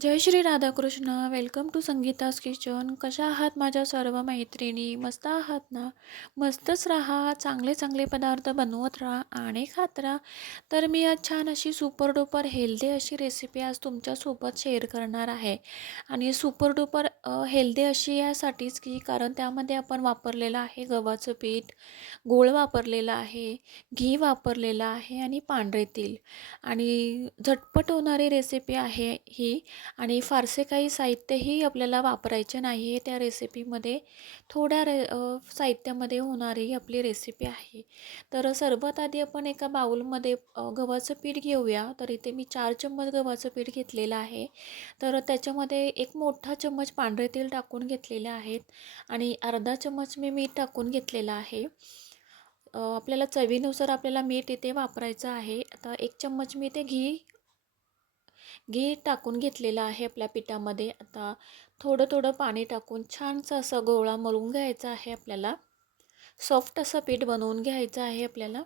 Jai Shri Radhakrishna. Welcome to Sangeeta's kitchen. कशा आहात माझ्या सर्व मैत्रिणी? मस्त आहात ना? मस्तच राहा. चांगले चांगले पदार्थ बनवत राहा आणि खात राहा. तर मी आज छान अशी सुपर डुपर हेल्दी अशी रेसिपी आज तुमच्यासोबत शेअर करणार आहे. आणि सुपर डुपर हेल्दी अशी यासाठीच की कारण त्यामध्ये आपण वापरलेलं आहे गव्हाचं पीठ, गूळ वापरलेला आहे, घी वापरलेलं आहे आणि पांढरे तेल. आणि झटपट होणारी रेसिपी आहे ही. आणि फारसे काही साहित्यही आपल्याला वापरायचे नाही आहे त्या रेसिपीमध्ये. थोड्या साहित्यामध्ये होणारी आपली रेसिपी आहे. तर सर्वात आधी आपण एका बाउलमध्ये गव्हाचं पीठ घेऊया. तर इथे मी 4 चम्मच गव्हाचं पीठ घेतलेलं आहे. तर त्याच्यामध्ये एक मोठा चम्मच पांढरे तेल टाकून घेतलेले आहेत आणि अर्धा चम्मच मी मीठ टाकून घेतलेलं आहे. आपल्याला चवीनुसार आपल्याला मीठ इथे वापरायचं आहे. आता 1 चम्मच मी इथे घी टाकून घेतलेलं आहे आपल्या पिठामध्ये. आता थोडं थोडं पाणी टाकून छानसा असा गोळा मळून घ्यायचा आहे आपल्याला. सॉफ्ट असं पीठ बनवून घ्यायचं आहे आपल्याला.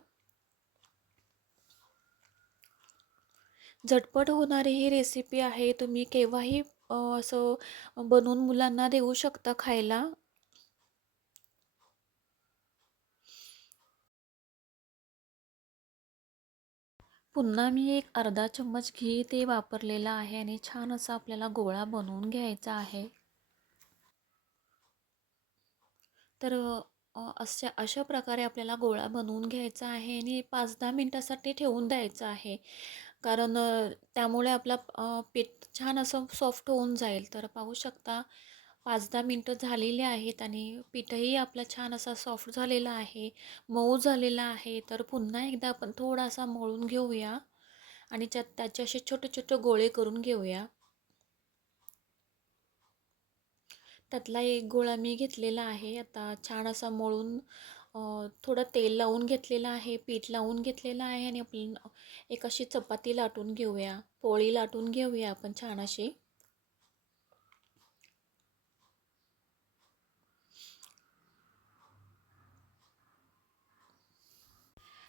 झटपट होणारी ही रेसिपी आहे. तुम्ही केव्हाही असं बनवून मुलांना देऊ शकता खायला. पुन्हा मी एक अर्धा चम्मच घी ते वापरलेला आहे आणि छान असा आपल्याला गोळा बनवून घ्यायचा आहे. तर अशा प्रकारे आपल्याला गोळा बनवून घ्यायचा आहे आणि 5-10 मिनटासाठी ठेवून द्यायचं आहे. कारण त्यामुळे आपला पीठ छान असं सॉफ्ट होऊन जाईल. तर पाहू शकता 5-10 मिनटं झालेली आहेत आणि पीठही आपला छान असा सॉफ्ट झालेला आहे, मऊ झालेला आहे. तर पुन्हा एकदा आपण थोडासा मळून घेऊया आणि त्याचे असे छोटे छोटे गोळे करून घेऊया. त्यातला एक गोळा मी घेतलेला आहे. आता छान असा मळून थोडं तेल लावून घेतलेलं आहे, पीठ लावून घेतलेलं आहे आणि आपण एक अशी चपाती लाटून घेऊया, पोळी लाटून घेऊया आपण छान अशी.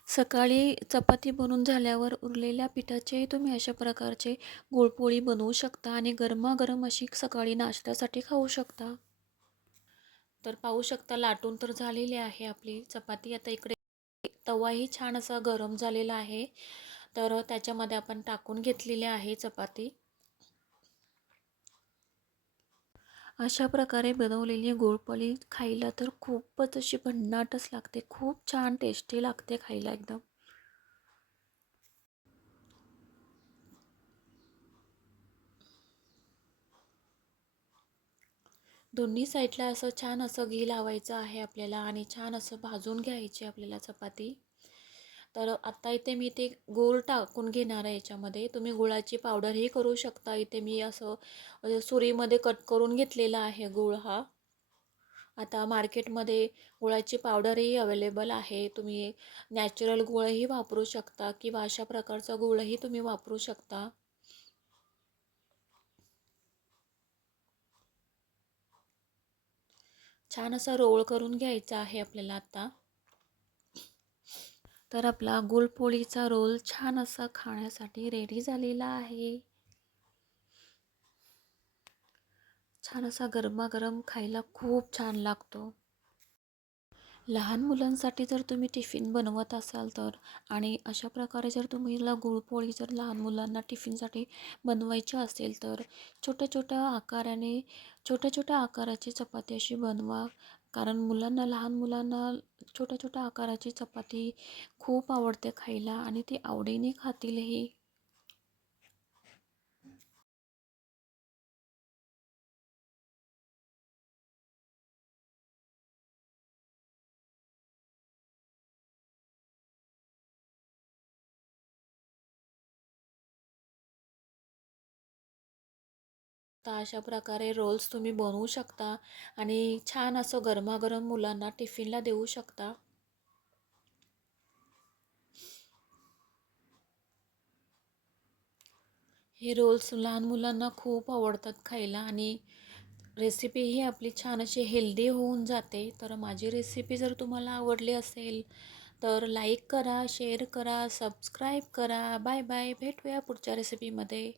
सकाळी चपाती बनवून झाल्यावर उरलेल्या पिठाचे तुम्ही अशा प्रकारचे गुळपोळी बनवू शकता आणि गरमागरम अशी सकाळी नाश्त्यासाठी खाऊ शकता. तर पाहू शकता लाटून तर झालेली आहे आपली चपाती. आता इकडे तवाही छान असा गरम झालेला आहे. तर त्याच्यामध्ये आपण टाकून घेतलेली आहे चपाती. अशा प्रकारे बनवलेली गुळपोळी खायला तर खूपच अशी भन्नाटच लागते. खूप छान टेस्टी लागते खायला एकदम. दोन्ही साईडला असं छान असं घी लावायचं आहे आपल्याला आणि छान असं भाजून घ्यायची आपल्याला चपाती. तर आता इथे मी ते गूळ टाकून घेणार आहे याच्यामध्ये. तुम्ही गुळाची पावडरही करू शकता. इथे मी असं सुरीमध्ये कट करून घेतलेला आहे गूळ हा. आता मार्केटमध्ये गुळाची पावडरही अवेलेबल आहे. तुम्ही नॅचरल गूळही वापरू शकता किंवा अशा प्रकारचा गूळही तुम्ही वापरू शकता. छान असा रोल करून घ्यायचा आहे आपल्याला आता. तर आपला गुळपोळीचा रोल छान असा खाण्यासाठी रेडी झालेला आहे. छान असा गरमागरम खायला खूप छान लागतो. लहान मुलांसाठी जर तुम्ही टिफिन बनवत असाल तर आणि अशा प्रकारे जर तुम्हाला गुळपोळी जर लहान मुलांना टिफिनसाठी बनवायची असेल तर छोट्या छोट्या आकाराने छोट्या छोट्या आकाराची चपाती अशी बनवा. कारण लहान मुलांना छोट्या छोट्या आकाराची चपाती खूप आवडते खायला आणि ती आवडीने खातीलही. तर अशा प्रकारे रोल्स तुम्ही बनवू शकता आणि छान असं गरमागरम मुलांना टिफिनला देऊ शकता. हे रोल्स लहान मुलांना खूप आवडतात खायला आणि रेसिपी ही आपली छान अशी हेल्दी होऊन जाते. तर माझी रेसिपी जर तुम्हाला आवडली असेल तर लाईक करा, शेअर करा, सबस्क्राईब करा. Bye bye. भेटूया पुढच्या रेसिपीमध्ये.